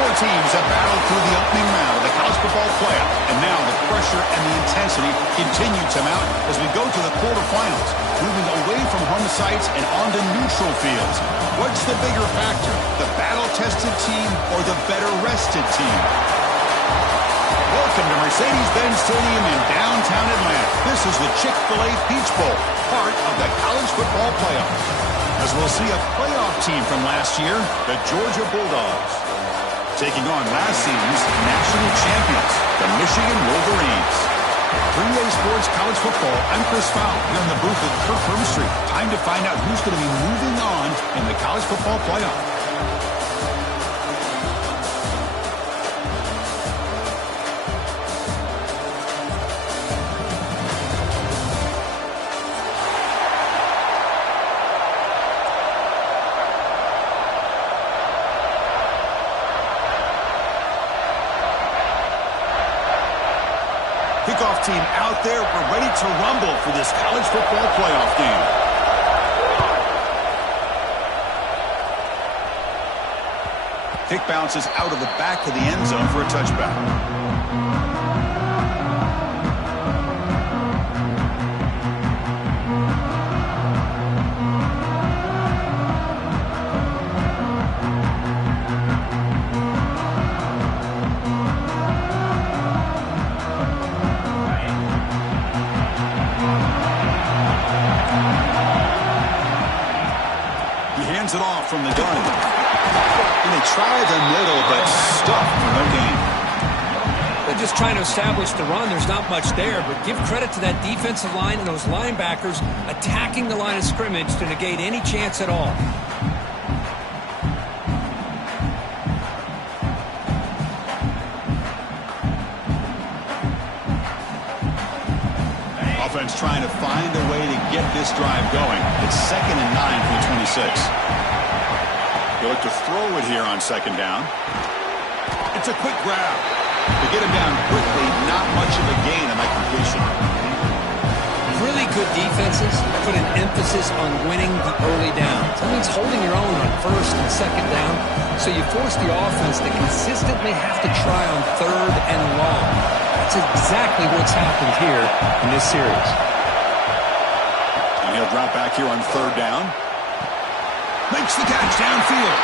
Four teams have battled through the opening round of the college football playoff, and now the pressure and the intensity continue to mount as we go to the quarterfinals, moving away from home sites and onto neutral fields. What's the bigger factor, the battle-tested team or the better-rested team? Welcome to Mercedes-Benz Stadium in downtown Atlanta. This is the Chick-fil-A Peach Bowl, part of the college football playoffs. As we'll see a playoff team from last year, the Georgia Bulldogs, taking on last season's national champions, the Michigan Wolverines. 3A Sports College Football, I'm Chris Fowle, here in the booth with Kirk Herbstreit. Time to find out who's going to be moving on in the college football playoff. Kickoff team out there. We're ready to rumble for this college football playoff game. Kick bounces out of the back of the end zone for a touchback. It off from the gun. And they try the middle, but stuffed for no gain. They're just trying to establish the run. There's not much there, but give credit to that defensive line and those linebackers attacking the line of scrimmage to negate any chance at all. Offense trying to find a way to get this drive going. It's 2nd and 9 from the 26. They look to throw it here on 2nd down. It's a quick grab. To get him down quickly, not much of a gain on that completion. Really good defenses put an emphasis on winning the early downs. That means holding your own on 1st and 2nd down, so you force the offense to consistently have to try on 3rd and long. That's exactly what's happened here in this series. And he'll drop back here on 3rd down. Makes the catch downfield.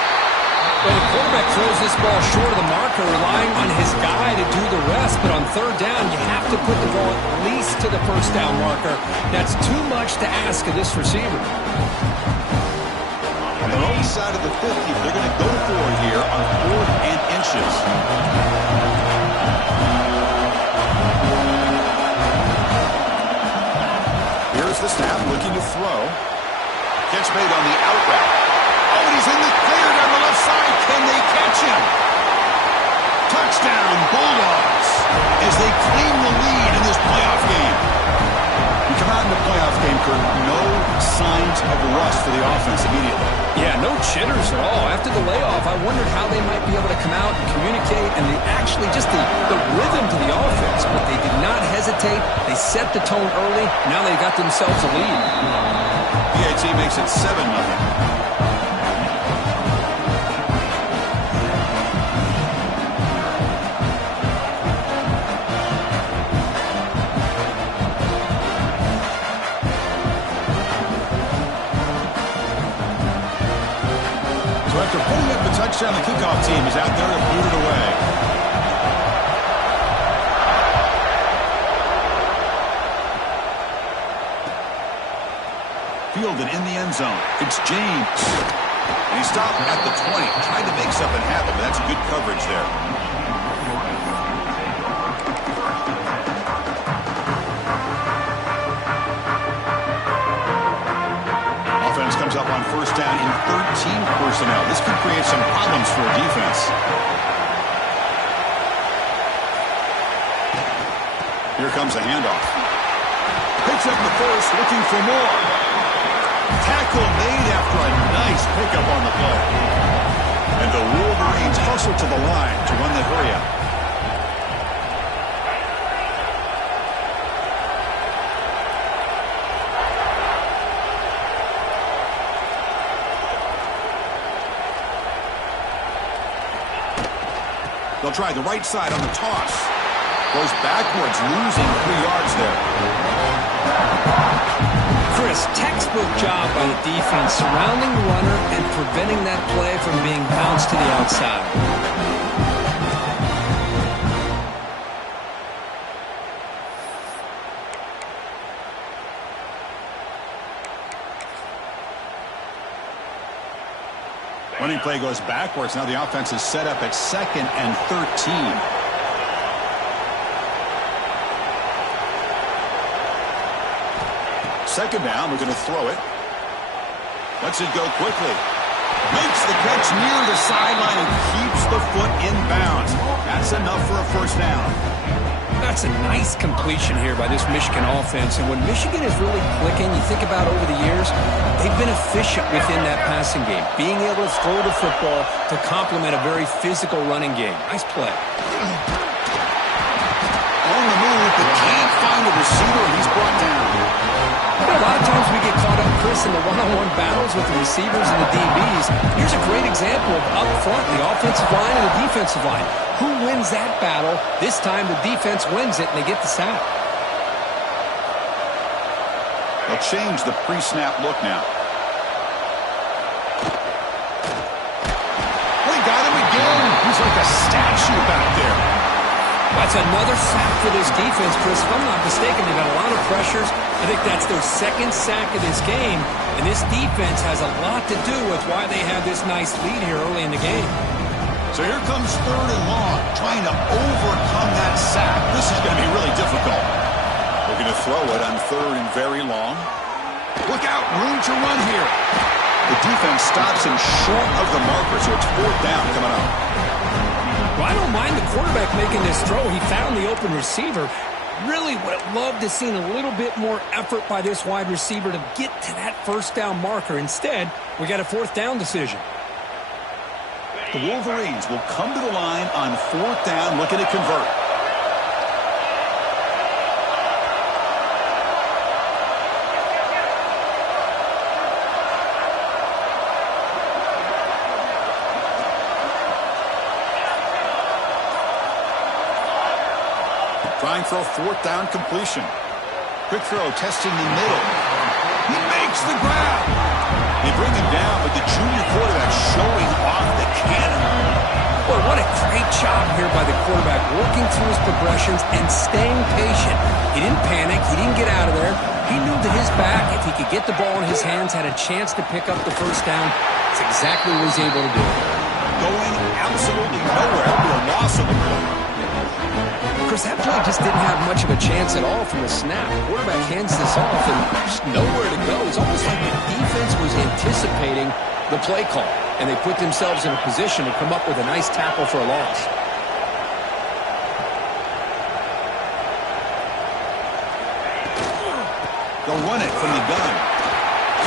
Well, the quarterback throws this ball short of the marker, relying on his guy to do the rest. But on 3rd down, you have to put the ball at least to the 1st down marker. That's too much to ask of this receiver. On their own side of the 50, they're going to go for it here on 4th and inches. Here's the snap, looking to throw. Catch made on the out route. Oh, and he's in the clear down the left side. Can they catch him? Touchdown, Bulldogs, as they claim the lead in this playoff game. We come out in the playoff game, Kurt, no signs of rust for the offense immediately. Yeah, no jitters at all. After the layoff, I wondered how they might be able to come out and communicate, and they actually just the rhythm to the offense, but they did not hesitate. They set the tone early. Now they've got themselves a lead. PAT makes it 7-0. So after putting up the touchdown, the kickoff team is out there to boot it away. Fielded in the end zone. It's James. And he stopped at the 20. Tried to make something happen, but that's good coverage there. Offense comes up on 1st down in 13 personnel. This could create some problems for a defense. Here comes a handoff. Picks up the first, looking for more. Tackle made after a nice pickup on the play. And the Wolverines hustle to the line to run the hurry out. They'll try the right side on the toss. Goes backwards, losing 3 yards there. Chris, textbook job by the defense surrounding the runner and preventing that play from being bounced to the outside. Running play goes backwards. Now the offense is set up at 2nd and 13. Second down, we're going to throw it. Lets it go quickly. Makes the catch near the sideline and keeps the foot in bounds. That's enough for a first down. That's a nice completion here by this Michigan offense. And when Michigan is really clicking, you think about over the years, they've been efficient within that passing game, being able to throw the football to complement a very physical running game. Nice play. On the move, but can't find a receiver, and he's brought down. A lot of times we get caught up, Chris, in the one-on-one battles with the receivers and the DBs. Here's a great example of up front, the offensive line and the defensive line. Who wins that battle? This time the defense wins it, and they get the sack. They'll change the pre-snap look now. We got him again. He's like a statue back there. That's another sack for this defense, Chris. If I'm not mistaken, they've got a lot of pressures. I think that's their 2nd sack of this game. And this defense has a lot to do with why they have this nice lead here early in the game. So here comes 3rd and long, trying to overcome that sack. This is going to be really difficult. They're going to throw it on 3rd and very long. Look out, room to run here. The defense stops him short of the marker, so it's 4th down coming up. Well, I don't mind the quarterback making this throw. He found the open receiver. Really would have loved to seen a little bit more effort by this wide receiver to get to that 1st down marker. Instead, we got a 4th down decision. The Wolverines will come to the line on 4th down, looking to convert. Trying for a 4th down completion. Quick throw, testing the middle. He makes the grab. They bring him down, but the junior quarterback showing off the cannon. Well, what a great job here by the quarterback, working through his progressions and staying patient. He didn't panic. He didn't get out of there. He knew that his back, if he could get the ball in his hands, had a chance to pick up the 1st down. That's exactly what he's able to do. Going absolutely nowhere after a loss of the ball. Chris, that play just didn't have much of a chance at all from the snap. The quarterback hands this off and just nowhere to go. It's almost like the defense was anticipating the play call, and they put themselves in a position to come up with a nice tackle for a loss. They'll run it from the gun.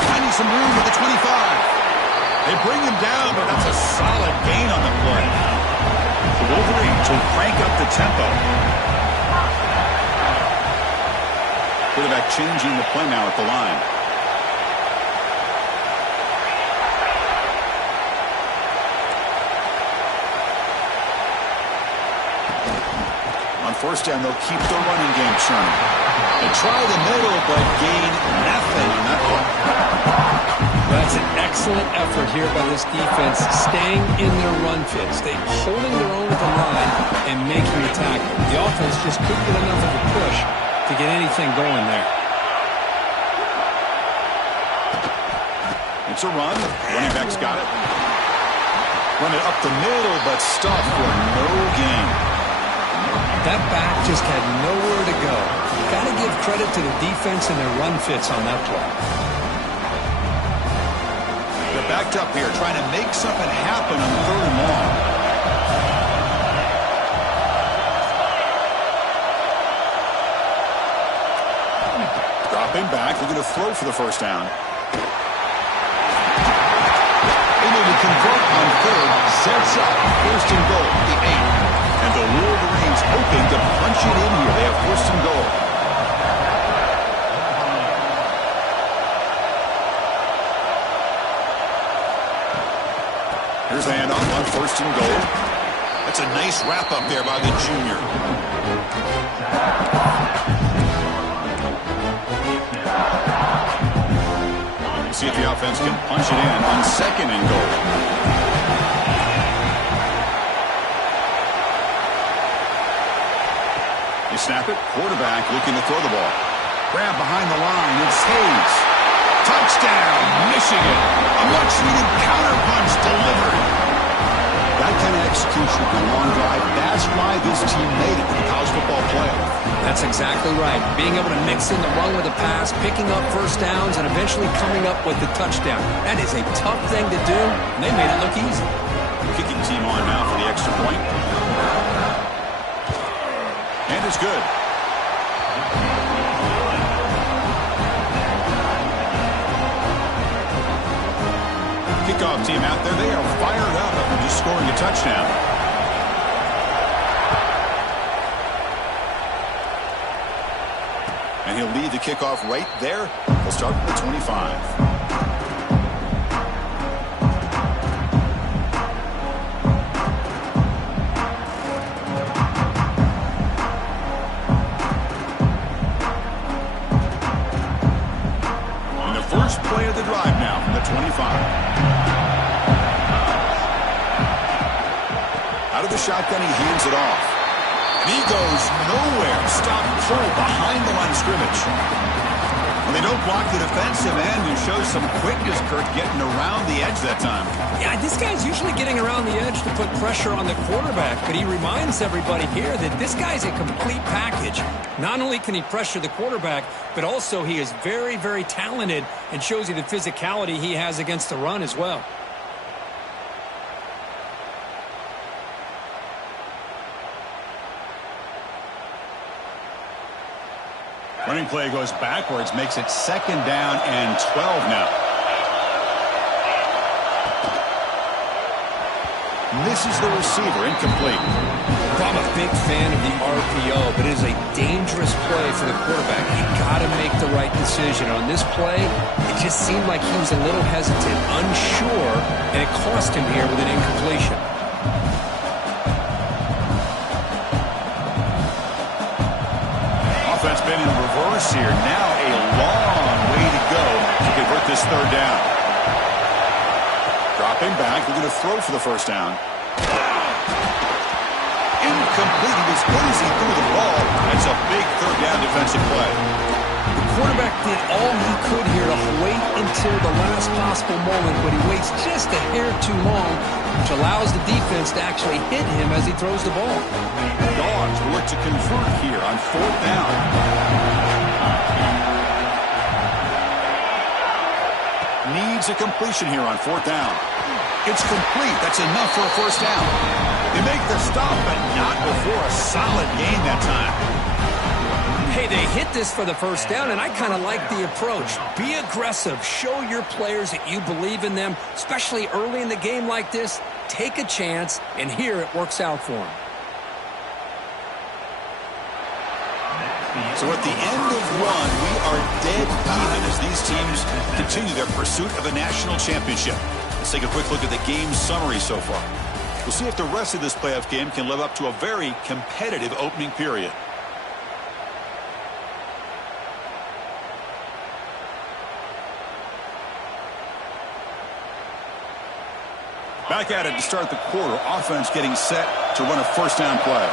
Finding some room at the 25. They bring him down, but that's a solid gain on the play. The Wolverines will crank up the tempo. Quarterback changing the play now at the line. On 1st down, they'll keep the running game churning. They try the middle, but gain nothing on that one. That's an excellent effort here by this defense, staying in their run fits. They're holding their own at the line and making the tackle. The offense just couldn't get enough of a push to get anything going there. It's a run. Running back's got it. Run it up the middle, but stuffed for no gain. That back just had nowhere to go. Got to give credit to the defense and their run fits on that play. They're backed up here, trying to make something happen on 3rd and long. Dropping back, looking to throw for the 1st down. Able to convert on 3rd, sets up 1st and goal, the 8. And the Wolverines hoping to punch it in here. They have 1st and goal. Here's the handoff on 1st and goal. That's a nice wrap-up there by the junior. We'll see if the offense can punch it in on 2nd and goal. They snap it. Quarterback looking to throw the ball. Grab behind the line. It's Hayes. Touchdown, Michigan. A much-needed counterpunch delivered. That kind of execution on a long drive, that's why this team made it to the college football playoff. That's exactly right. Being able to mix in the run with a pass, picking up first downs, and eventually coming up with the touchdown. That is a tough thing to do, and they made it look easy. Kicking team on now for the extra point. And it's good. Kickoff team out there, they are fired up after just scoring a touchdown. And he'll lead the kickoff right there. He'll start at the 25. And the first play of the drive now from the 25. Out of the shotgun, he hands it off. And he goes nowhere. Stop full behind the line of scrimmage. And they don't block the defensive end, who shows some quickness, Kirk, getting around the edge that time. Yeah, this guy's usually getting around the edge to put pressure on the quarterback, but he reminds everybody here that this guy's a complete package. Not only can he pressure the quarterback, but also he is very, very talented and shows you the physicality he has against the run as well. Running play goes backwards, makes it 2nd down and 12 now. Misses the receiver, incomplete. I'm a big fan of the RPO, but it is a dangerous play for the quarterback. You got to make the right decision. On this play, it just seemed like he was a little hesitant, unsure, and it cost him here with an incompletion. Offense been in reverse here. Now a long way to go to convert this 3rd down. Dropping back, looking to throw for the first down. Incomplete. He was good as he threw the ball. That's a big 3rd down defensive play. The quarterback did all he could here to wait until the last possible moment, but he waits just a hair too long, which allows the defense to actually hit him as he throws the ball. Dogs will look to convert here on 4th down. Needs a completion here on 4th down. It's complete. That's enough for a first down. They make the stop, but not before a solid gain that time. Hey, they hit this for the first down, and I kind of like the approach. Be aggressive. Show your players that you believe in them, especially early in the game like this. Take a chance, and here it works out for them. So at the end of one, we are dead even as these teams continue their pursuit of a national championship. Let's take a quick look at the game summary so far. We'll see if the rest of this playoff game can live up to a very competitive opening period. Back at it to start the quarter. Offense getting set to run a first down play.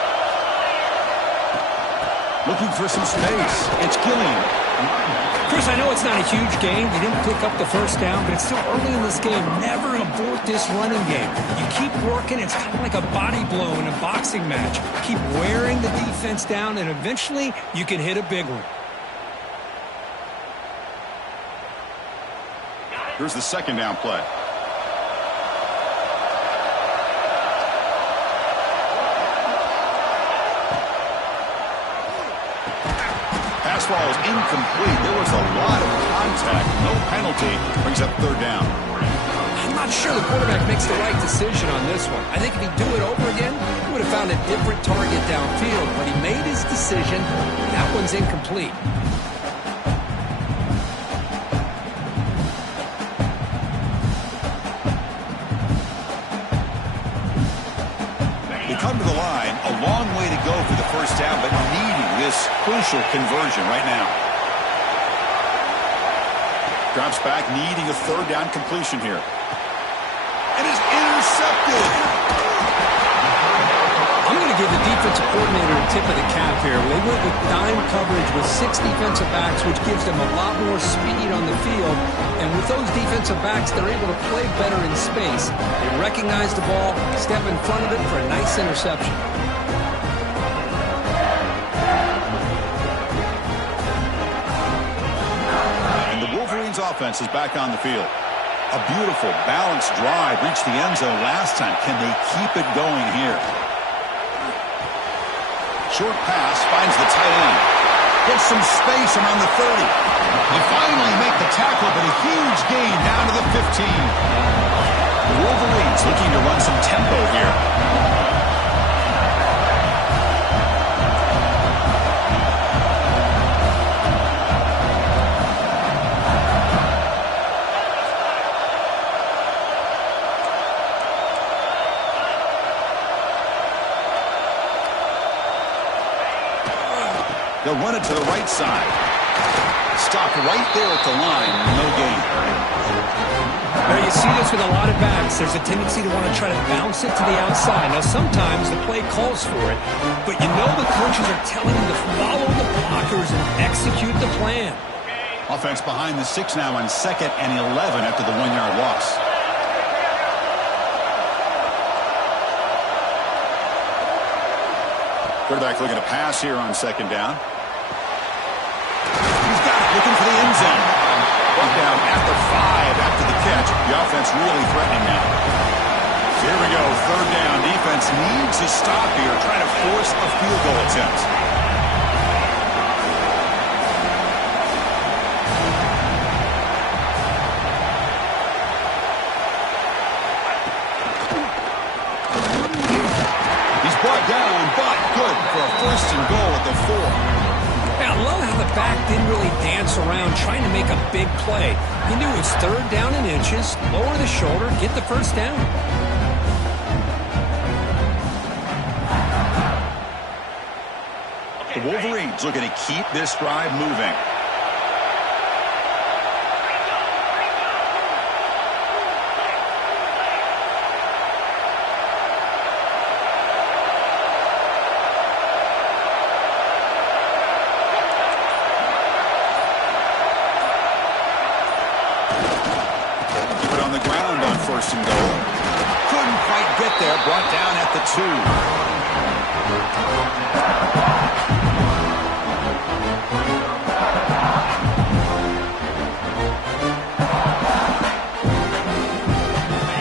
Looking for some space. It's Gilliam. Chris, I know it's not a huge game. You didn't pick up the first down, but it's still early in this game. Never abort this running game. You keep working. It's kind of like a body blow in a boxing match. Keep wearing the defense down, and eventually you can hit a big one. Here's the second down play. Pass ball is incomplete. There was a lot of contact. No penalty. Brings up third down. I'm not sure the quarterback makes the right decision on this one. I think if he'd do it over again, he would have found a different target downfield. But he made his decision. That one's incomplete. come to the line. A long way to go for the first down, but needing this crucial conversion right now. Drops back, needing a third down completion here. And is intercepted. I'm going to give the defensive coordinator a tip of the cap here. They went with dime coverage with 6 defensive backs, which gives them a lot more speed on the field. And with those defensive backs, they're able to play better in space. They recognize the ball, step in front of it for a nice interception. And the Wolverines offense is back on the field. A beautiful, balanced drive reached the end zone last time. Can they keep it going here? Short pass finds the tight end. Gets some space around the 30. They finally make the tackle, but a huge gain down to the 15. The Wolverines looking to run some tempo here. They'll run it to the right side. Stopped right there at the line. No gain. Now you see this with a lot of backs. There's a tendency to want to try to bounce it to the outside. Now sometimes the play calls for it, but you know the coaches are telling them to follow the blockers and execute the plan. Offense behind the 6 now on 2nd and 11 after the 1-yard loss. Quarterback looking to pass here on 2nd down. He's got it, looking for the end zone. Brought down at the 5 after the catch. The offense really threatening now. Here we go, 3rd down. Defense needs a stop here, trying to force a field goal attempt. He's brought down, but good for a 1st and goal at the 4. I love how the back didn't really dance around trying to make a big play. He knew it was 3rd down in inches, lower the shoulder, get the 1st down. The Wolverines looking to keep this drive moving. Brought down at the 2.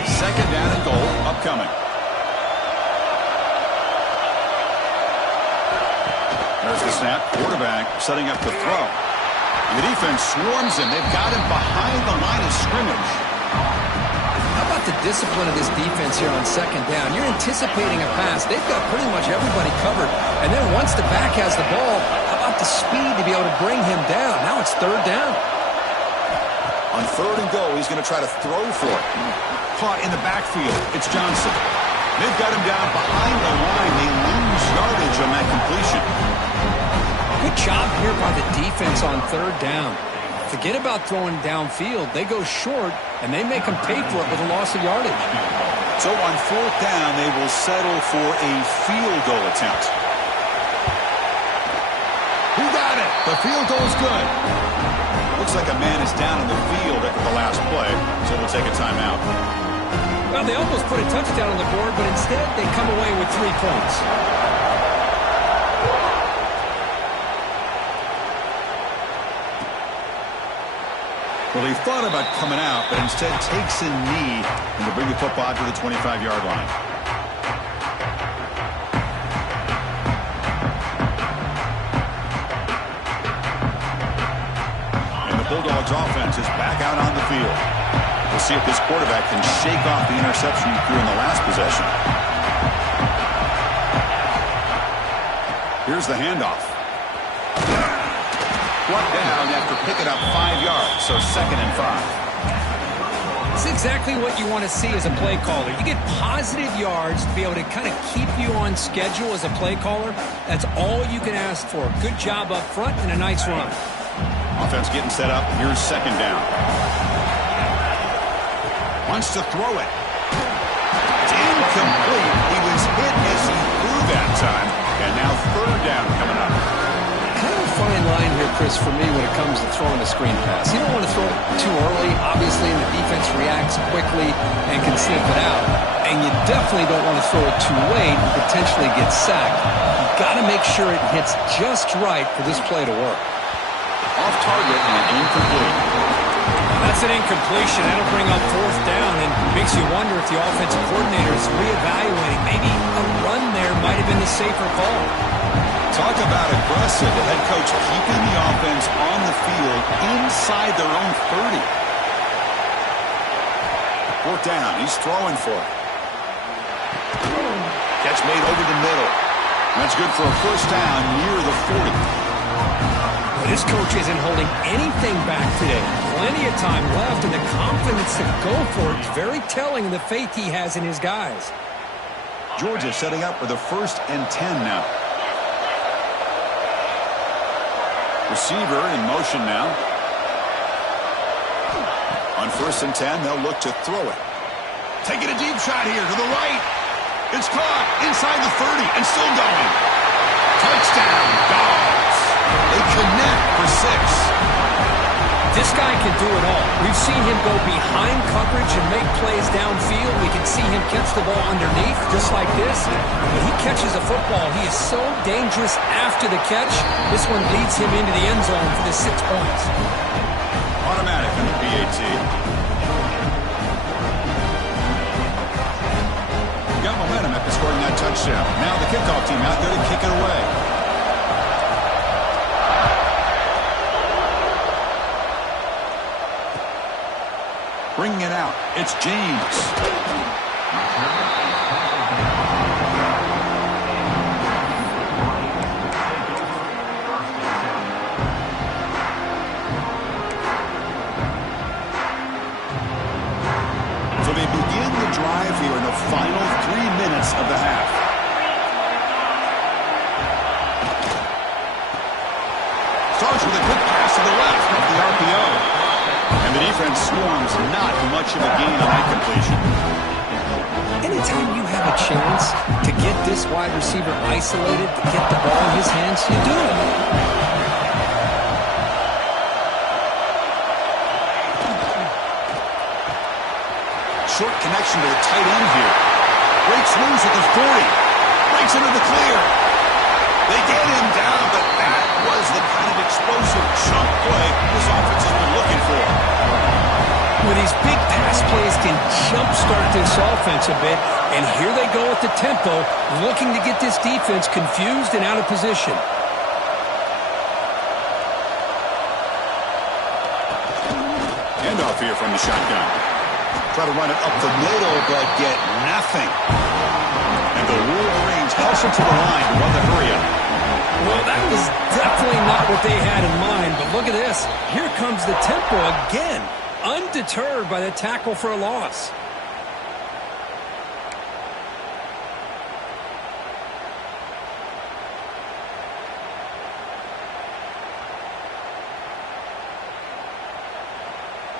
Second down and goal upcoming. There's the snap. Quarterback setting up the throw. And the defense swarms him. They've got him behind the line of scrimmage. The discipline of this defense here on 2nd down. You're anticipating a pass. They've got pretty much everybody covered. And then once the back has the ball, how about the speed to be able to bring him down? Now it's 3rd down. On 3rd and goal, he's going to try to throw for it. Caught in the backfield. It's Johnson. They've got him down behind the line. They lose yardage on that completion. Good job here by the defense on 3rd down. Forget about throwing downfield. They go short, and they make them pay for it with a loss of yardage. So on 4th down, they will settle for a field goal attempt. Who got it? The field goal is good. Looks like a man is down in the field after the last play, so we'll take a timeout. Well, they almost put a touchdown on the board, but instead they come away with 3 points. Well, he thought about coming out, but instead takes a knee and to bring the football to the 25-yard line. And the Bulldogs offense is back out on the field. We'll see if this quarterback can shake off the interception he threw in the last possession. Here's the handoff. Brought down after picking up 5 yards, so 2nd and 5. It's exactly what you want to see as a play caller. You get positive yards to be able to kind of keep you on schedule as a play caller. That's all you can ask for. Good job up front and a nice run. Offense getting set up. Here's second down. Wants to throw it. It's incomplete. He was hit as he threw that time. And now third down coming up. Kind of a fine line here, Chris, for me when it comes to throwing a screen pass. You don't want to throw it too early, obviously, and the defense reacts quickly and can sniff it out. And you definitely don't want to throw it too late and potentially get sacked. You've got to make sure it hits just right for this play to work. Off target and incomplete. That's an incompletion. That'll bring up fourth down and makes you wonder if the offensive coordinator is reevaluating. Maybe a run there might have been the safer call. Talk about aggressive. The head coach keeping the offense on the field inside their own 30. Fourth down. He's throwing for it. Catch made over the middle. That's good for a first down near the 40. This coach isn't holding anything back today. Plenty of time left, and the confidence to go for it is very telling of the faith he has in his guys. Georgia setting up for the 1st and 10 now. Receiver in motion now. On 1st and 10, they'll look to throw it. Taking a deep shot here to the right. It's caught inside the 30 and still going. Touchdown, Dogs. They connect for 6. This guy can do it all. We've seen him go behind coverage and make plays downfield. We can see him catch the ball underneath, just like this. When he catches a football, he is so dangerous after the catch. This one leads him into the end zone for the 6 points. Automatic on the PAT. Got momentum after scoring that touchdown. Now the kickoff team out there to kick it away. Bringing it out, it's James. So they begin the drive here in the final 3 minutes of the half. Starts with a quick pass to the left of the RPO. And the defense swarms not much of a gain on that completion. Anytime you have a chance to get this wide receiver isolated, to get the ball in his hands, you do it. Short connection to the tight end here. Breaks loose at the 40. Breaks into the clear. They get him down, but that was the kind of explosive chunk play this offense has been looking for. Well, these big pass plays can jumpstart this offense a bit, and here they go at the tempo, looking to get this defense confused and out of position. Handoff here from the shotgun. Try to run it up the middle, but get nothing. And the Wolverines hustle to the line to run the hurry up. Well, that was definitely not what they had in mind, but look at this. Here comes the tempo again, undeterred by the tackle for a loss.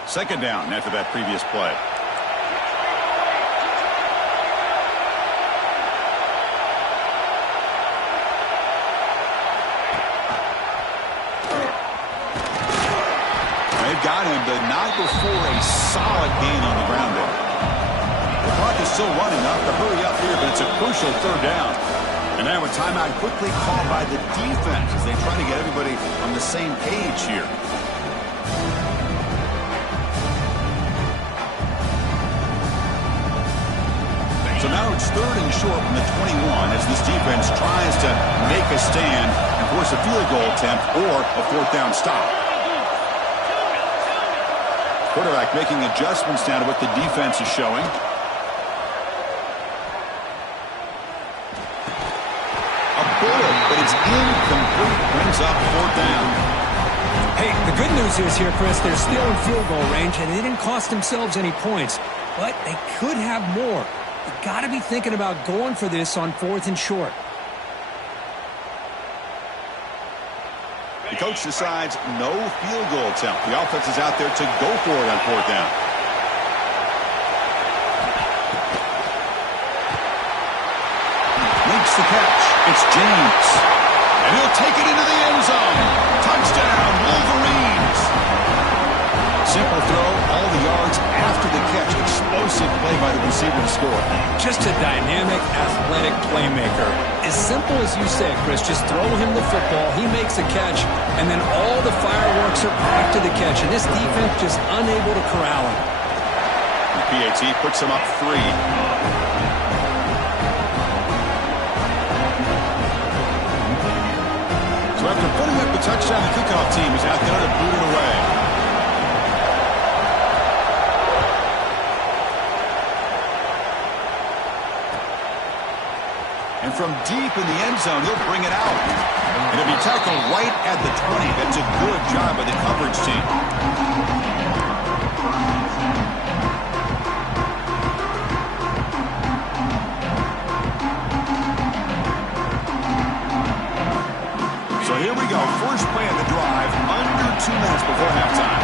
Second down after that previous play. Got him, but not before a solid gain on the ground there. The clock is still running up to hurry up here, but it's a crucial third down. And now a timeout quickly called by the defense as they try to get everybody on the same page here. So now it's third and short from the 21 as this defense tries to make a stand and force a field goal attempt or a fourth down stop. Quarterback making adjustments now to what the defense is showing. A bullet, but it's incomplete. Brings up fourth down. Hey, the good news is here, Chris, they're still in field goal range, and they didn't cost themselves any points. But they could have more. You've got to be thinking about going for this on 4th and short. The coach decides no field goal attempt. The offense is out there to go for it on 4th down. Makes the catch. It's James. And he'll take it into the end zone. Touchdown, Wolverines. Simple throw, all the yards after the catch. Explosive play by the receiver to score. Just a dynamic, athletic playmaker. As simple as you say, Chris, just throw him the football, he makes a catch, and then all the fireworks are after the catch. And this defense just unable to corral him. The PAT puts him up 3. So after putting up the touchdown, the kickoff team is out there to boot it away. And from deep in the end zone, he'll bring it out. And it'll be tackled right at the 20. That's a good job by the coverage team. So here we go. First play of the drive, under 2 minutes before halftime.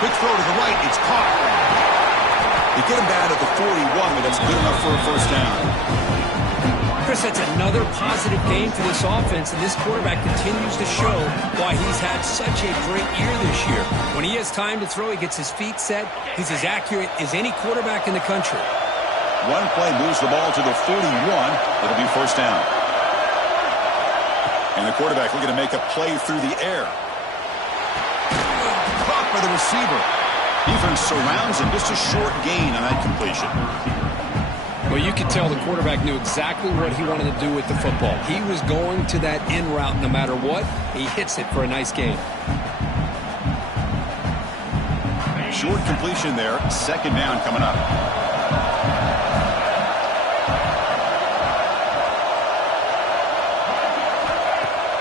Quick throw to the right. It's caught. They get him down at the 41, but that's good enough for a first down. Chris, that's another positive game for this offense, and this quarterback continues to show why he's had such a great year this year. When he has time to throw, he gets his feet set. He's as accurate as any quarterback in the country. One play moves the ball to the 41. It'll be first down. And the quarterback looking to make a play through the air. Caught by the receiver. Defense surrounds him. Just a short gain on that completion. Well, you could tell the quarterback knew exactly what he wanted to do with the football. He was going to that in route no matter what. He hits it for a nice gain. Short completion there. Second down coming up.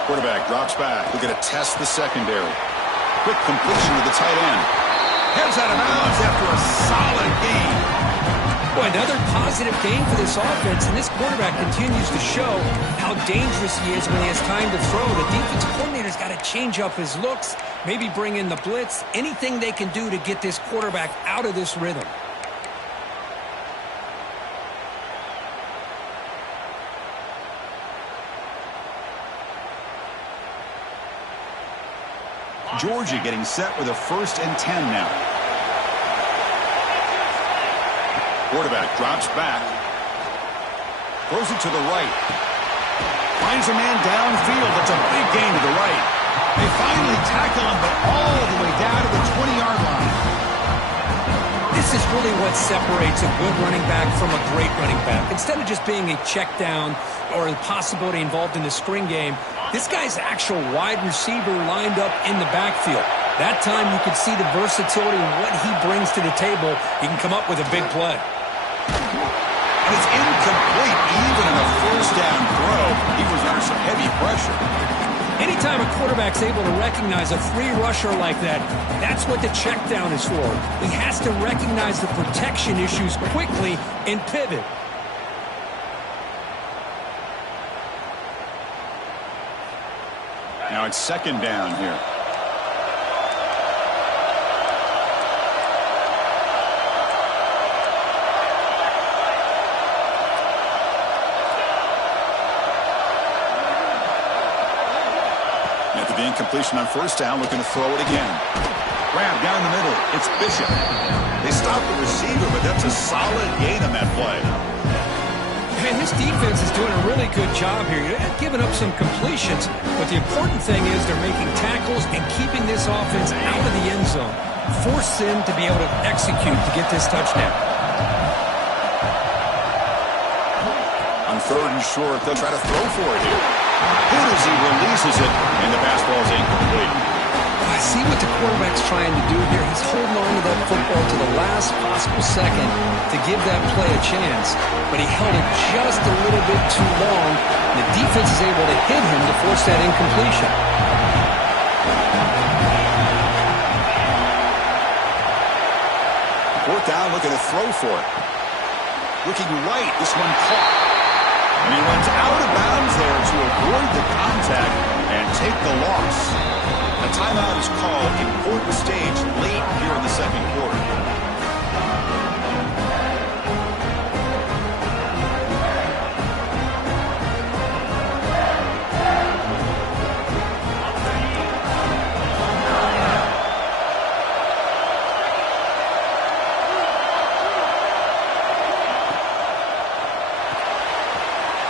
Quarterback drops back. We're going to test the secondary. Quick completion to the tight end. Heads out of bounds after a solid game. Well, another positive game for this offense, and this quarterback continues to show how dangerous he is when he has time to throw. The defensive coordinator's got to change up his looks, maybe bring in the blitz, anything they can do to get this quarterback out of this rhythm. Georgia getting set with a 1st and 10 now. Quarterback drops back. Throws it to the right. Finds a man downfield. That's a big gain to the right. They finally tackle him, but all the way down to the 20-yard line. This is really what separates a good running back from a great running back. Instead of just being a check down or a possibility involved in the screen game, this guy's actual wide receiver lined up in the backfield. That time you could see the versatility and what he brings to the table. He can come up with a big play. And it's incomplete even in a first down throw. He was under some heavy pressure. Anytime a quarterback's able to recognize a free rusher like that, that's what the check down is for. He has to recognize the protection issues quickly and pivot. Now it's second down here. After the incompletion on first down, looking to throw it again. Grab down the middle. It's Bishop. They stop the receiver, but that's a solid gain on that play. And this defense is doing a really good job here. They're giving up some completions, but the important thing is they're making tackles and keeping this offense out of the end zone. Force them to be able to execute to get this touchdown. On 3rd and short, they'll try to throw for it here. Good as he releases it, and the pass ball is incomplete. I see what the quarterback's trying to do here. He's holding on to that football to the last possible second to give that play a chance, but he held it just a little bit too long, and the defense is able to hit him to force that incompletion. Fourth down, looking to throw for it. Looking right, this one caught. And he runs out of bounds there to avoid the contact and take the loss. A timeout is called. Important stage late here in the second quarter.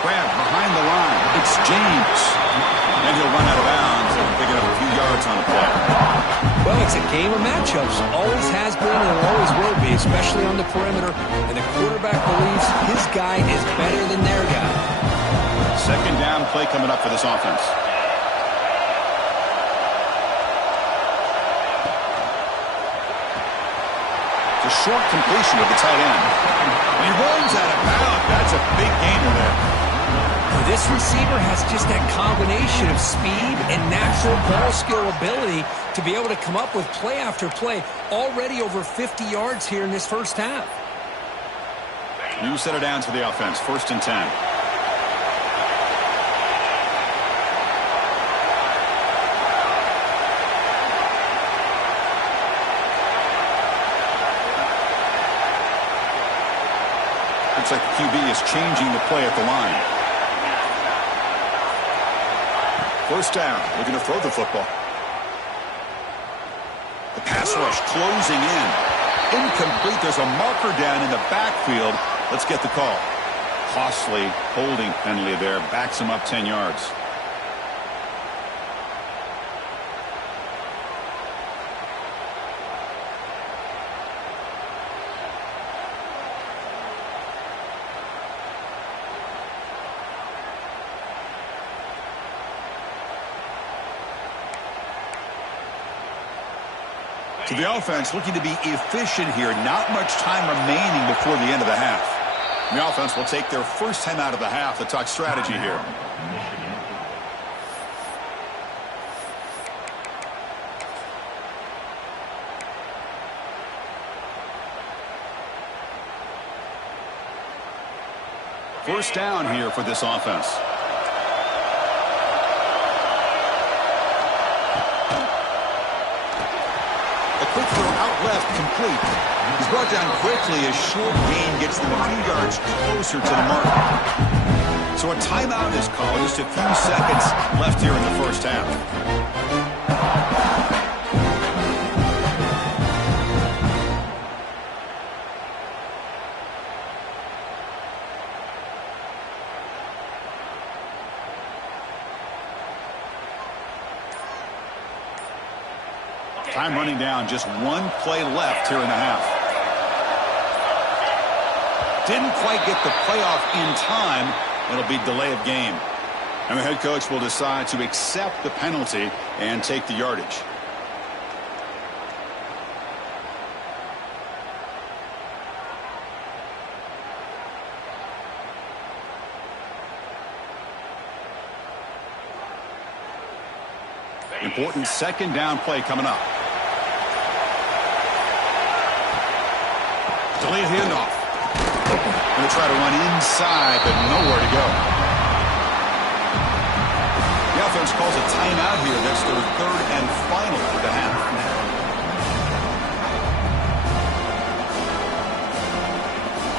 Grab behind the line. It's James. And he'll run out of bounds and pick it up a few yards on the play. Well, it's a game of matchups. Always has been and it always will be, especially on the perimeter. And the quarterback believes his guy is better than their guy. Second down play coming up for this offense. It's a short completion of the tight end. And he runs out of bounds. That's a big gainer there. This receiver has just that combination of speed and natural ball skill ability to be able to come up with play after play. Already over 50 yards here in this first half. New set it down to the offense. 1st and 10. Looks like the QB is changing the play at the line. First down, looking to throw the football. The pass rush closing in. Incomplete. There's a marker down in the backfield. Let's get the call. Costly holding penalty there. Backs him up 10 yards. To the offense, looking to be efficient here. Not much time remaining before the end of the half. The offense will take their first time out of the half to talk strategy here. First down here for this offense. Quick throw out left, complete. He's brought down quickly. A short gain gets them a few yards closer to the mark. So a timeout is called. Just a few seconds left here in the first half. Time running down, just one play left here in the half. Didn't quite get the playoff in time. It'll be delay of game. And the head coach will decide to accept the penalty and take the yardage. Important second down play coming up. Delayed handoff. Going to try to run inside, but nowhere to go. The offense calls a timeout here. That's their third and final for the half.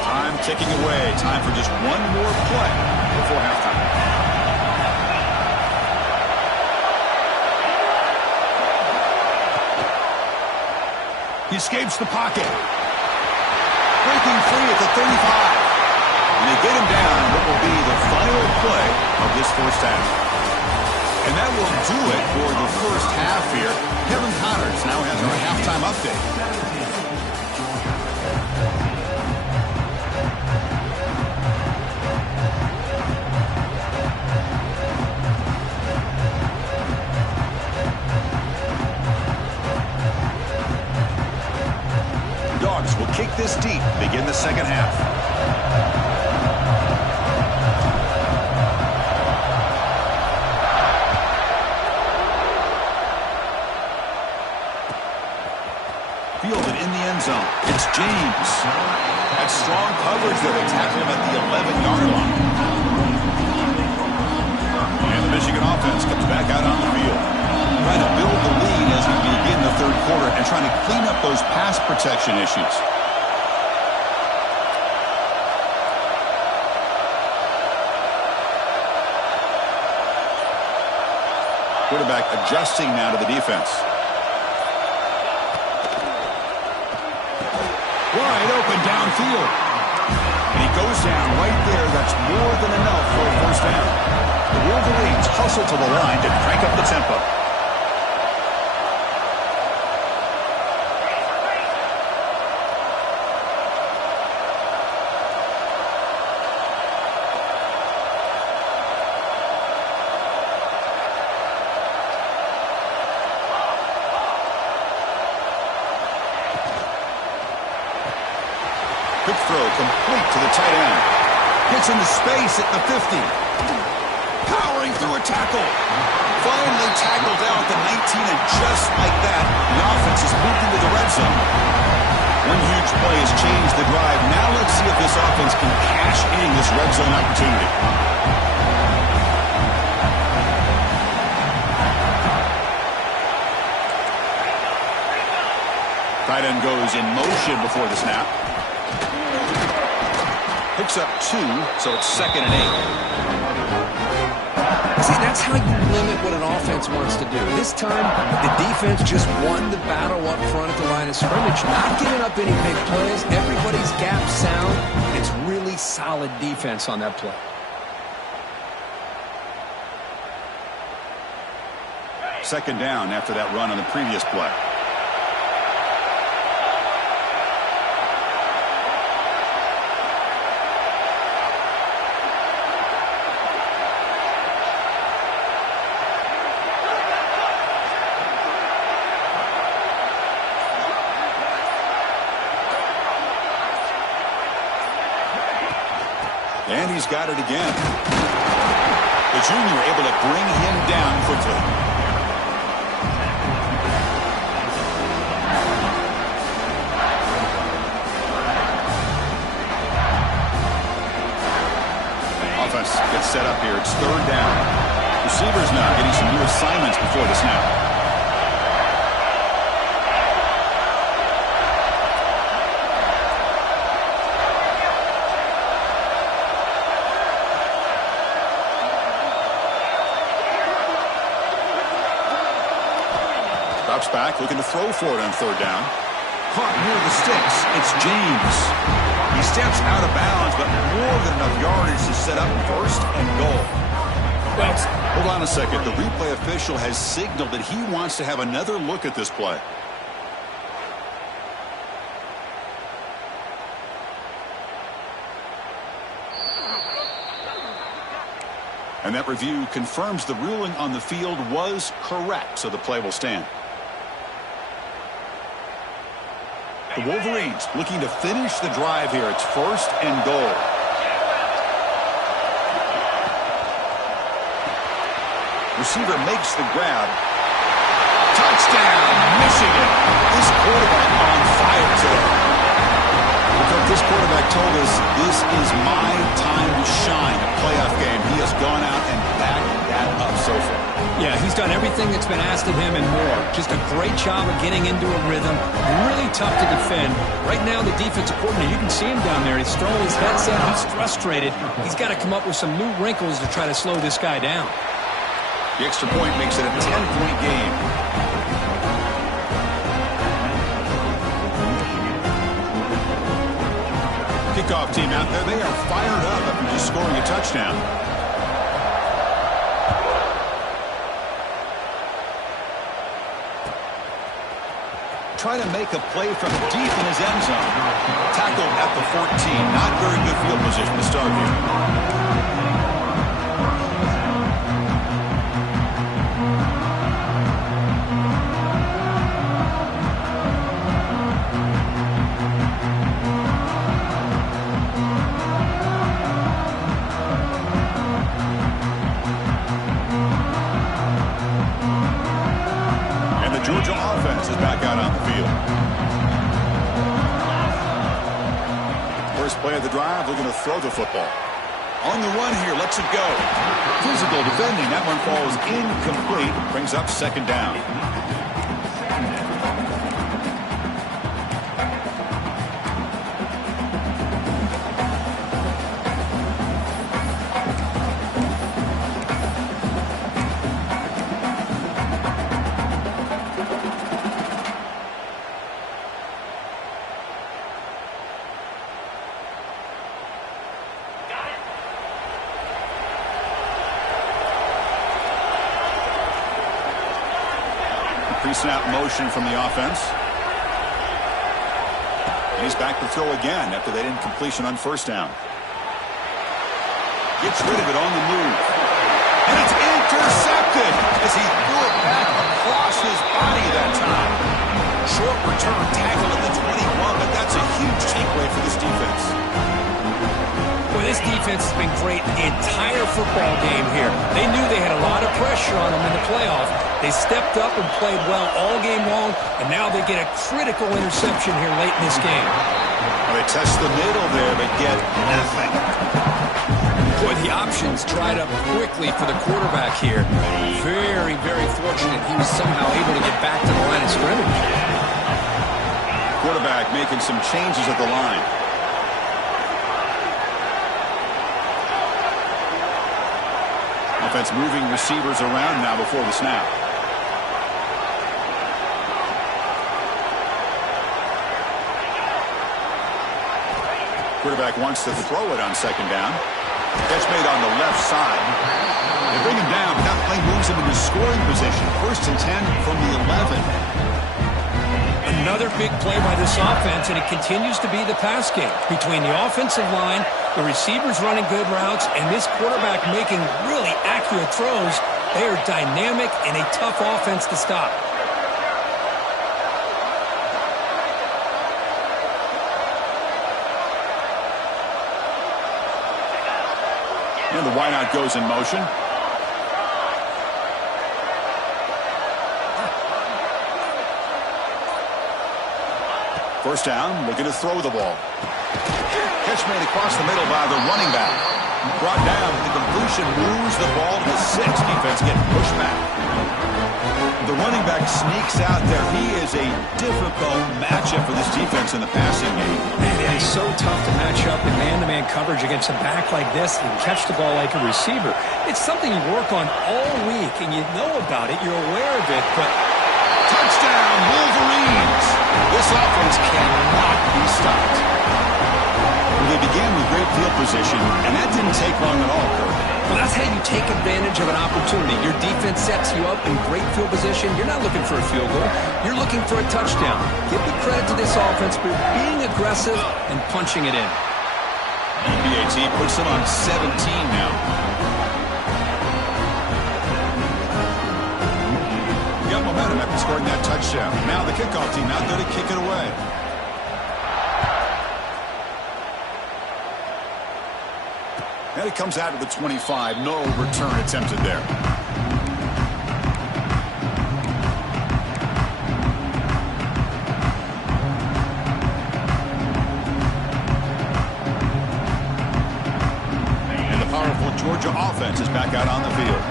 Time ticking away. Time for just one more play before halftime. He escapes the pocket. Breaking free at the 35. And they get him down in what will be the final play of this first half. And that will do it for the first half here. Kevin Connors now has our halftime update. begin the second half. Fielded in the end zone. It's James. That's strong coverage there. They tackle him at the 11-yard line. And the Michigan offense comes back out on the field. Trying to build the lead as we begin the third quarter and trying to clean up those pass protection issues. Quarterback adjusting now to the defense. Wide open downfield. And he goes down right there. That's more than enough for a first down. The Wolverines hustle to the line to crank up the tempo. Quick throw complete to the tight end. Gets into space at the 50. Powering through a tackle. Finally tackled down at the 19, and just like that, the offense has moved into the red zone. One huge play has changed the drive. Now let's see if this offense can cash in this red zone opportunity. Tight end goes in motion before the snap. Picks up 2, so it's 2nd and 8. See, that's how you limit what an offense wants to do. This time, the defense just won the battle up front at the line of scrimmage, not giving up any big plays. Everybody's gap sound. It's really solid defense on that play. Second down after that run on the previous play. And he's got it again. The junior able to bring him down quickly. Offense gets set up here. It's 3rd down. Receivers now getting some new assignments before the snap. Drops back, looking to throw for it on 3rd down. Caught near the sticks. It's James. He steps out of bounds, but more than enough yardage to set up 1st and goal. Well, hold on a second. The replay official has signaled that he wants to have another look at this play. And that review confirms the ruling on the field was correct, so the play will stand. The Wolverines looking to finish the drive here. It's 1st and goal. Receiver makes the grab. Touchdown, Michigan. This quarterback on fire today. Because this quarterback told us this is my time to shine. A playoff game. He has gone out and backed that up so far. Yeah, he's done everything that's been asked of him and more. Just a great job of getting into a rhythm. Really tough to defend. Right now, the defensive coordinator, you can see him down there. He's throwing his headset. He's frustrated. He's got to come up with some new wrinkles to try to slow this guy down. The extra point makes it a 10-point game. Kickoff team out there. They are fired up after just scoring a touchdown. Try to make a play from deep in his end zone. Tackled at the 14. Not very good field position to start here. First play of the drive, they're going to throw the football. On the run here, lets it go. Physical defending. That one falls incomplete. Brings up second down. Pre-snap motion from the offense. And he's back to throw again after that incompletion on first down. Gets rid of it on the move. And it's intercepted as he threw it back across his body that time. Short return tackle at the 21, but that's a huge takeaway for this defense. Well, this defense has been great the entire football game here. They knew they had a lot of pressure on them in the playoff. They stepped up and played well all game long, and now they get a critical interception here late in this game. Well, they test the middle there, but get nothing. Boy, the options dried up quickly for the quarterback here. Very, very fortunate he was somehow able to get back to the line of scrimmage. Quarterback making some changes at the line. Offense moving receivers around now before the snap. Quarterback wants to throw it on second down. Catch made on the left side. They bring him down, but that play moves him into scoring position. First and 10 from the 11. Another big play by this offense, and it continues to be the pass game. Between the offensive line, the receivers running good routes, and this quarterback making really accurate throws, they are dynamic and a tough offense to stop. And the wideout goes in motion. First down, looking to throw the ball. Catch made across the middle by the running back. Brought down, the completion moves the ball to 6. Defense getting pushed back. The running back sneaks out there. He is a difficult matchup for this defense in the passing game. Man, it is so tough to match up in man-to-man coverage against a back like this and catch the ball like a receiver. It's something you work on all week, and you know about it. You're aware of it, but... Touchdown, Wolverines! This offense cannot be stopped. Well, they began with great field position, and that didn't take long at all, Kurt. Well, that's how you take advantage of an opportunity. Your defense sets you up in great field position. You're not looking for a field goal. You're looking for a touchdown. Give the credit to this offense for being aggressive and punching it in. BAT puts them on 17 now. Got momentum after scoring that touchdown. Now the kickoff team out there to kick it away. And it comes out of the 25. No return attempted there. And the powerful Georgia offense is back out on the field.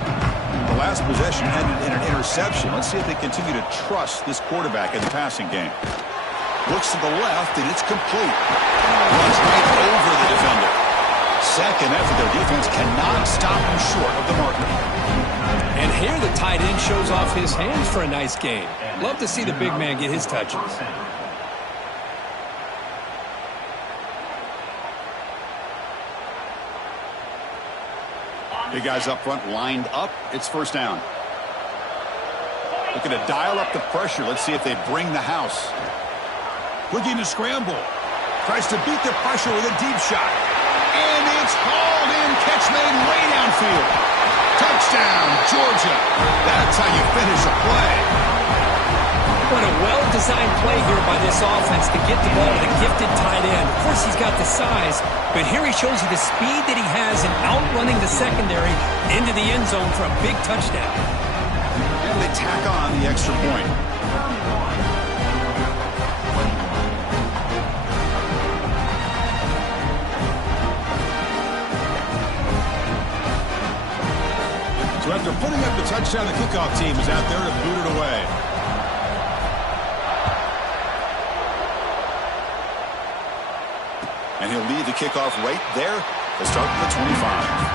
The last possession ended in an interception. Let's see if they continue to trust this quarterback in the passing game. Looks to the left, and it's complete. Runs right over the defender. Second effort, their defense cannot stop him short of the marker. And here the tight end shows off his hands for a nice gain. Love to see the big man get his touches. Big guys up front lined up. It's first down. Looking to dial up the pressure. Let's see if they bring the house. Looking to scramble. Tries to beat the pressure with a deep shot. And it's hauled in. Catch made way downfield. Touchdown, Georgia. That's how you finish a play. What a well-designed play here by this offense to get the ball to the gifted tight end. Of course, he's got the size, but here he shows you the speed that he has in outrunning the secondary into the end zone for a big touchdown. And they tack on the extra point. After putting up the touchdown, the kickoff team is out there to boot it away. And he'll lead the kickoff right there to start from the 25.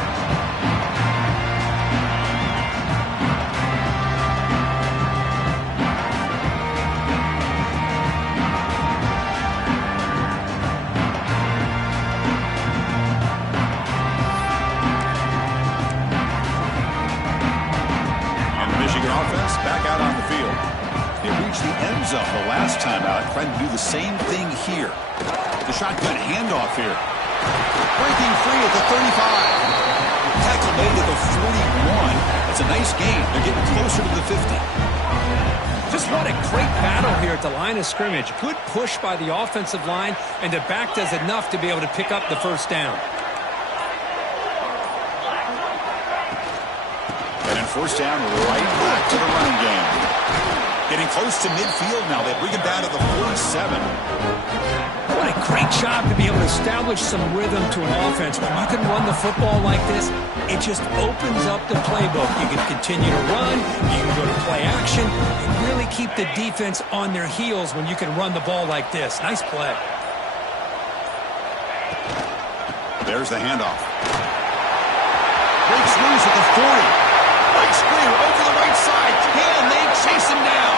Back out on the field. They reached the end zone the last time out, trying to do the same thing here. The shotgun handoff here. Breaking free at the 35. Tackle made at the 41. That's a nice gain. They're getting closer to the 50. Just what a great battle here at the line of scrimmage. Good push by the offensive line, and the back does enough to be able to pick up the first down. First down, right back to the running game. Getting close to midfield now. They bring him down to the 47. What a great job to be able to establish some rhythm to an offense. When you can run the football like this, it just opens up the playbook. You can continue to run. You can go to play action. And really keep the defense on their heels when you can run the ball like this. Nice play. There's the handoff. Breaks loose at the 40. Screen over the right side. Can they chase him down?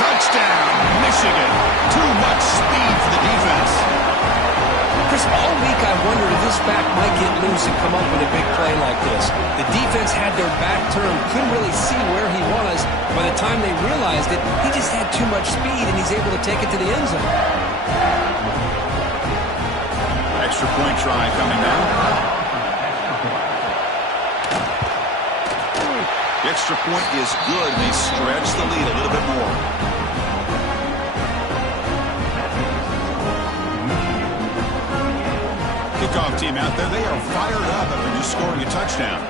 Touchdown, Michigan. Too much speed for the defense. Chris, all week I wondered if this back might get loose and come up with a big play like this. The defense had their back turned, couldn't really see where he was. By the time they realized it, he just had too much speed, and he's able to take it to the end zone. Extra point try coming now. The extra point is good. They stretch the lead a little bit more. Kickoff team out there. They are fired up after just scoring a touchdown.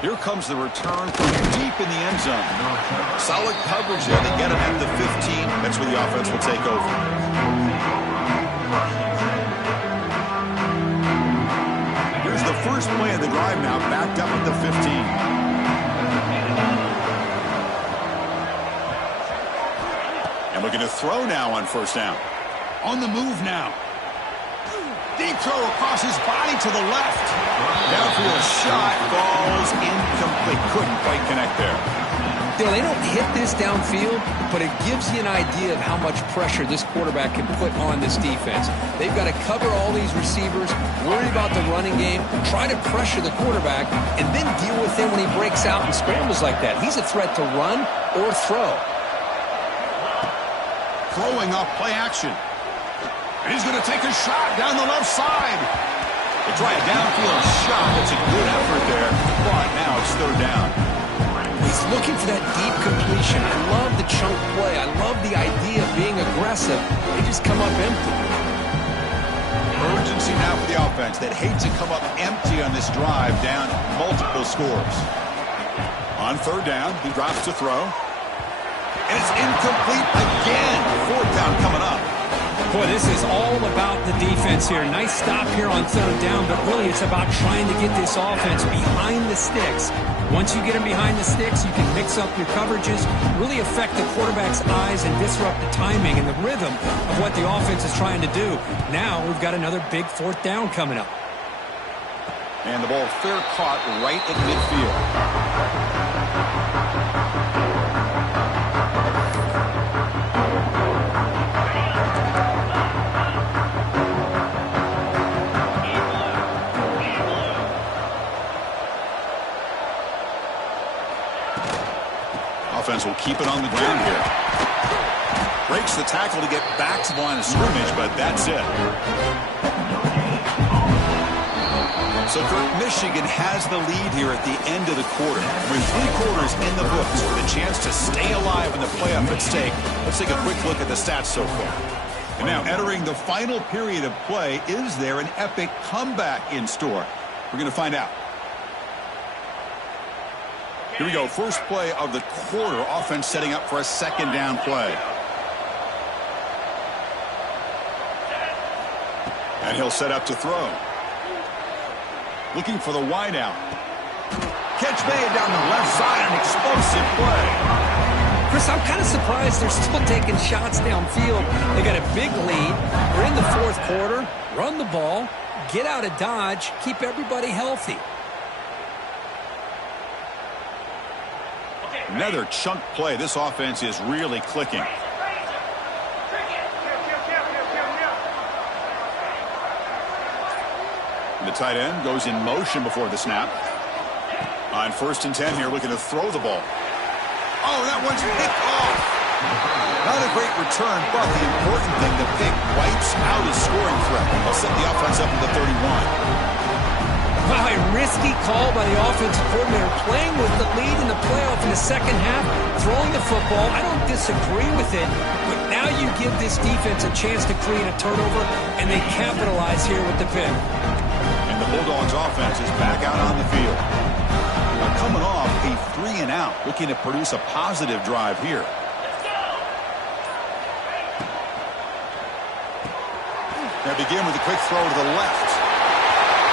Here comes the return from deep in the end zone. Solid coverage there. They get him at the 15. That's where the offense will take over. The first play of the drive now, backed up at the 15. And looking to throw now on first down. On the move now. Deep throw across his body to the left. Downfield shot falls incomplete. Couldn't quite connect there. They don't hit this downfield, but it gives you an idea of how much pressure this quarterback can put on this defense. They've got to cover all these receivers, worry about the running game, try to pressure the quarterback, and then deal with him when he breaks out and scrambles like that. He's a threat to run or throw. Throwing off play action. And he's going to take a shot down the left side. They try a downfield shot. That's a good effort there, but now it's third down. He's looking for that deep completion. I love the chunk play. I love the idea of being aggressive. They just come up empty. Urgency now for the offense that hates to come up empty on this drive, down multiple scores. On third down, he drops to throw. And it's incomplete again. Fourth down coming up. Boy, this is all about the defense here. Nice stop here on third down, but really it's about trying to get this offense behind the sticks. Once you get them behind the sticks, you can mix up your coverages, really affect the quarterback's eyes and disrupt the timing and the rhythm of what the offense is trying to do. Now we've got another big fourth down coming up. And the ball fair caught right at midfield. Offense will keep it on the ground here. Breaks the tackle to get back to the line of scrimmage, but that's it. So Michigan has the lead here at the end of the quarter. With 3 quarters in the books with a chance to stay alive in the playoff at stake. Let's take a quick look at the stats so far. And now entering the final period of play, is there an epic comeback in store? We're going to find out. Here we go. First play of the quarter. Offense setting up for a second down play. And he'll set up to throw. Looking for the wide out. Catch made down the left side, an explosive play. Chris, I'm kind of surprised they're still taking shots downfield. They got a big lead. We're in the fourth quarter. Run the ball. Get out of Dodge. Keep everybody healthy. Another chunk play. This offense is really clicking. The tight end goes in motion before the snap. On 1st and 10 here, looking to throw the ball. Oh, that one's picked off. Not a great return, but the important thing, the pick wipes out his scoring threat. They'll set the offense up at the 31. Wow, a risky call by the offensive coordinator, playing with the lead in the playoff in the second half, throwing the football. I don't disagree with it, but now you give this defense a chance to create a turnover, and they capitalize here with the pick. And the Bulldogs offense is back out on the field. Now coming off a 3-and-out, looking to produce a positive drive here. They begin with a quick throw to the left.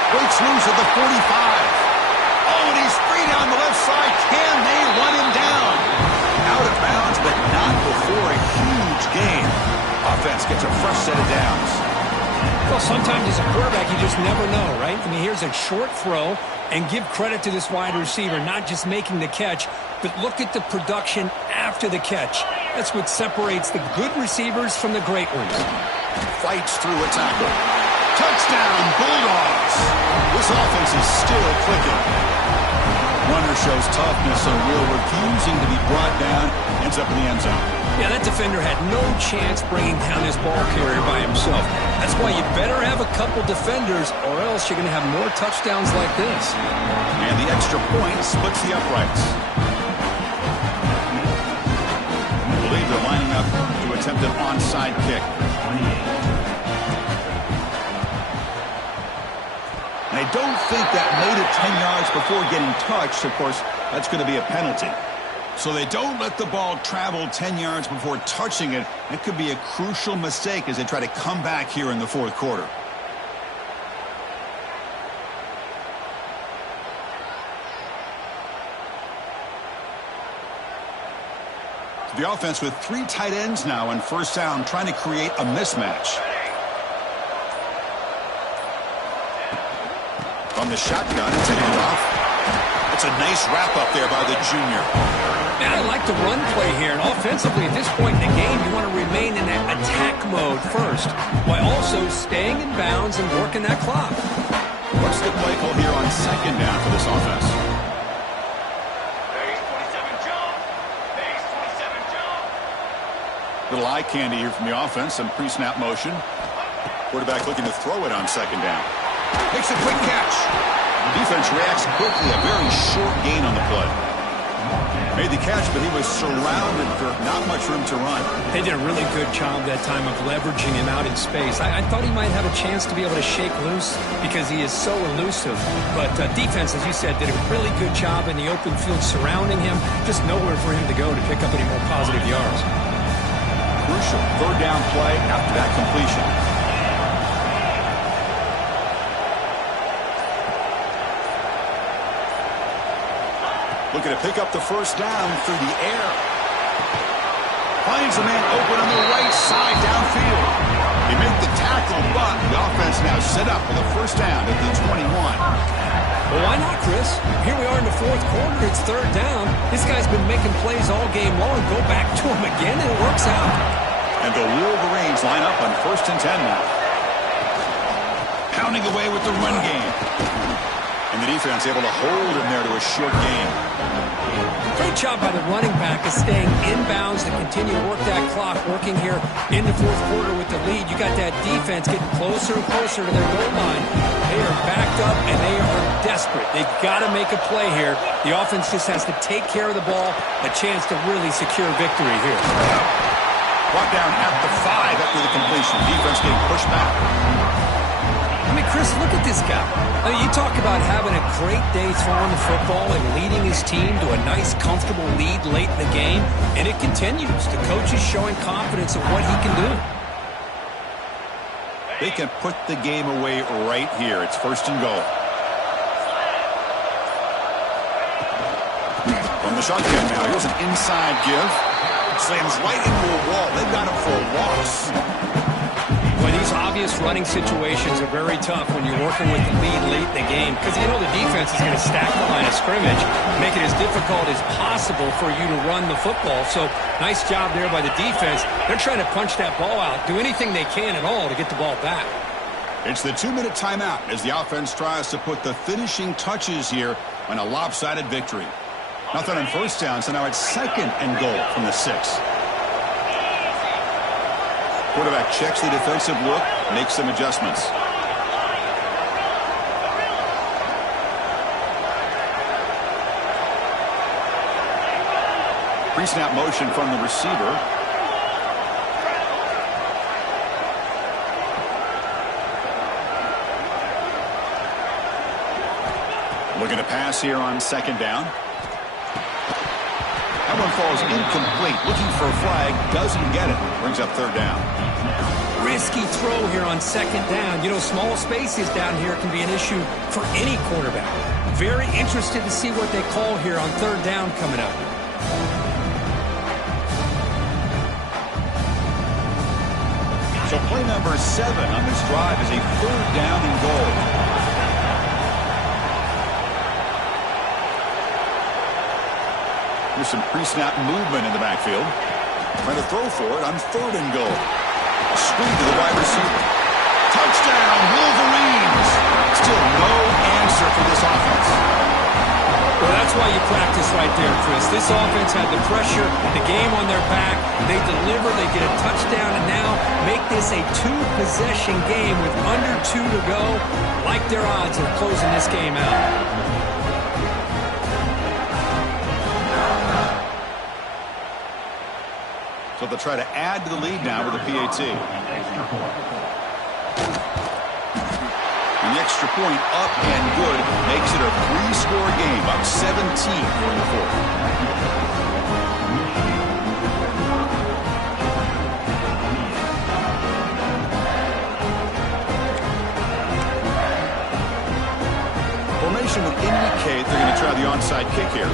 Breaks loose at the 45. Oh, and he's free down the left side. Can they run him down? Out of bounds, but not before a huge gain. Offense gets a fresh set of downs. Well, sometimes as a quarterback, you just never know, right? I mean, here's a short throw, and give credit to this wide receiver, not just making the catch, but look at the production after the catch. That's what separates the good receivers from the great ones. Fights through a tackle. Touchdown, Bulldogs. This offense is still clicking. Runner shows toughness, so will refusing to be brought down. Ends up in the end zone. Yeah, that defender had no chance bringing down this ball carrier by himself. That's why you better have a couple defenders, or else you're going to have more touchdowns like this. And the extra point splits the uprights. I believe they're lining up to attempt an onside kick. And I don't think that made it 10 yards before getting touched. Of course, that's going to be a penalty. So they don't let the ball travel 10 yards before touching it. It could be a crucial mistake as they try to come back here in the fourth quarter. The offense with 3 tight ends now on 1st down, trying to create a mismatch. From the shotgun, it's a handoff. It's a nice wrap-up there by the junior. Man, I like the run play here, and offensively at this point in the game, you want to remain in that attack mode first, while also staying in bounds and working that clock. What's the play call here on 2nd down for this offense? Little eye candy here from the offense, some pre-snap motion. Quarterback looking to throw it on 2nd down. Makes a quick catch. The defense reacts quickly, a very short gain on the play. Made the catch, but he was surrounded for not much room to run. They did a really good job that time of leveraging him out in space. I thought he might have a chance to be able to shake loose because he is so elusive. But defense, as you said, did a really good job in the open field surrounding him. Just nowhere for him to go to pick up any more positive yards. Crucial 3rd down play after that completion. Looking to pick up the 1st down through the air. Finds a man open on the right side downfield. He made the tackle, but the offense now set up with a 1st down at the 21. Well, why not, Chris? Here we are in the fourth quarter. It's 3rd down. This guy's been making plays all game long. Go back to him again, and it works out. And the Wolverines line up on 1st and 10 now. Pounding away with the run game. And the defense able to hold him there to a short gain. Great job by the running back of staying inbounds to continue to work that clock, working here in the fourth quarter with the lead. You got that defense getting closer and closer to their goal line. They are backed up, and they are desperate. They've got to make a play here. The offense just has to take care of the ball, a chance to really secure victory here. Brought down at the 5 after the completion. Defense getting pushed back. I mean, Chris, look at this guy. I mean, you talk about having a great day throwing the football and leading his team to a nice, comfortable lead late in the game, and it continues. The coach is showing confidence of what he can do. They can put the game away right here. It's first and goal. From the shotgun now, here's an inside give. Slams right into a wall. They've got him for a loss. Well, these obvious running situations are very tough when you're working with the lead late in the game because you know the defense is going to stack the line of scrimmage, make it as difficult as possible for you to run the football. So nice job there by the defense. They're trying to punch that ball out, do anything they can at all to get the ball back. It's the 2-minute timeout as the offense tries to put the finishing touches here on a lopsided victory. Nothing on first down, so now it's second and goal from the 6. Quarterback checks the defensive look, makes some adjustments. Pre-snap motion from the receiver. Looking to pass here on second down. That one falls incomplete. Looking for a flag. Doesn't get it. Brings up third down. Risky throw here on second down. You know, small spaces down here can be an issue for any quarterback. Very interested to see what they call here on third down coming up. So play number 7 on this drive is a third down and goal. There's some pre-snap movement in the backfield. Trying to throw for it on third and goal. A screen to the wide receiver. Touchdown, Wolverines! Still no answer for this offense. Well, that's why you practice right there, Chris. This offense had the pressure, the game on their back. They deliver, they get a touchdown, and now make this a 2-possession game with under 2 to go. Like their odds of closing this game out. So they'll try to add to the lead now with a PAT. The extra point up and good makes it a 3-score game, up 17 during the fourth. Formation would indicate they're going to try the onside kick here.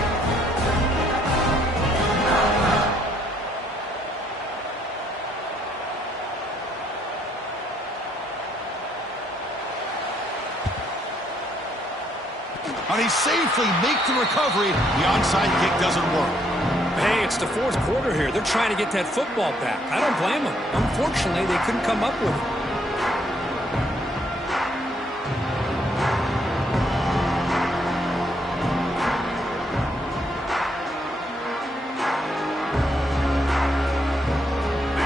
And he safely makes the recovery. The onside kick doesn't work. Hey, it's the fourth quarter here. They're trying to get that football back. I don't blame them. Unfortunately, they couldn't come up with it.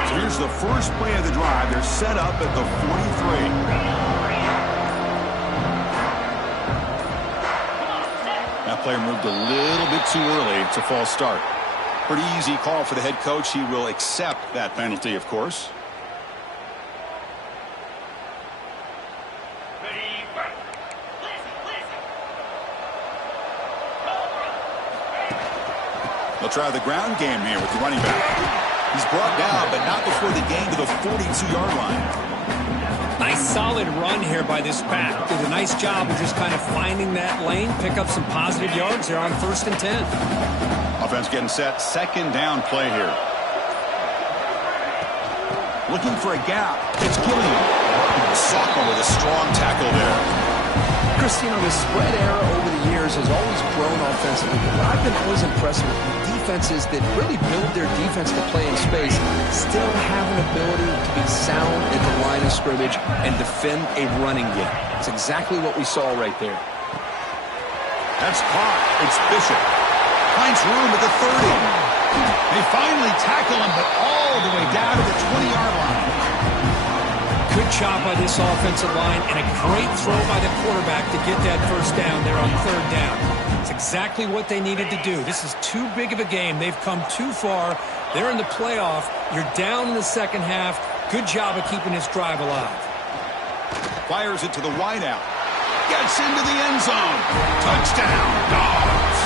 So here's the first play of the drive. They're set up at the 43. Player moved a little bit too early. It's a false start. Pretty easy call for the head coach. He will accept that penalty, of course. They'll try the ground game here with the running back. He's brought down, but not before the gain to the 42-yard line. Nice solid run here by this pack. Did a nice job of just kind of finding that lane, pick up some positive yards there on first and 10. Offense getting set. Second down play here. Looking for a gap. It's Gilliam. Sophomore with a strong tackle there. Chris, you know, the spread era over the years has always grown offensively. But I've been always impressed with defenses that really build their defense to play in space, still have an ability to be sound at the line of scrimmage and defend a running game. It's exactly what we saw right there. That's caught. It's Bishop. Finds room at the 30. They finally tackle him, but all the way down to the 20-yard line. Good job by this offensive line and a great throw by the quarterback to get that first down there on third down. It's exactly what they needed to do. This is too big of a game. They've come too far. They're in the playoff. You're down in the second half. Good job of keeping this drive alive. Fires it to the wideout. Gets into the end zone. Touchdown, Dogs.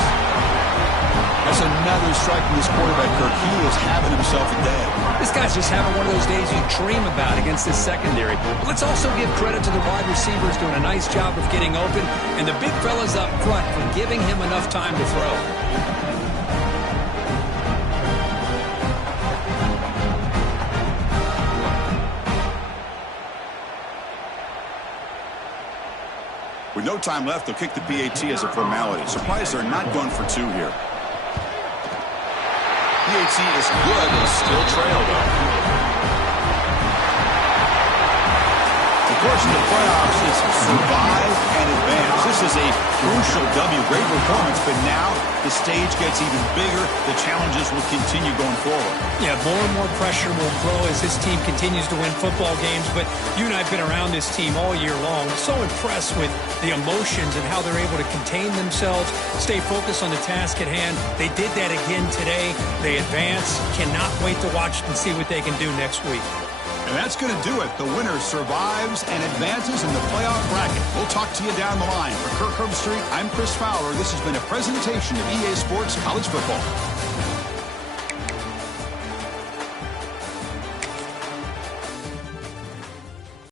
A That's another strike from this quarterback, Kirk. He is having himself a day. This guy's just having one of those days you dream about against this secondary. But let's also give credit to the wide receivers doing a nice job of getting open, and the big fellas up front for giving him enough time to throw. With no time left, they'll kick the PAT as a formality. Surprised they're not going for two here. PAT is good. They still trail, though. Of course, in the playoffs, it's survive and advance. This is a crucial W. Great performance, but now the stage gets even bigger. The challenges will continue going forward. Yeah, more and more pressure will grow as this team continues to win football games. But you and I have been around this team all year long. So impressed with the emotions and how they're able to contain themselves, stay focused on the task at hand. They did that again today. They advance. Cannot wait to watch and see what they can do next week. And that's going to do it. The winner survives and advances in the playoff bracket. We'll talk to you down the line. For Kirk Herbstreit, I'm Chris Fowler. This has been a presentation of EA Sports College Football.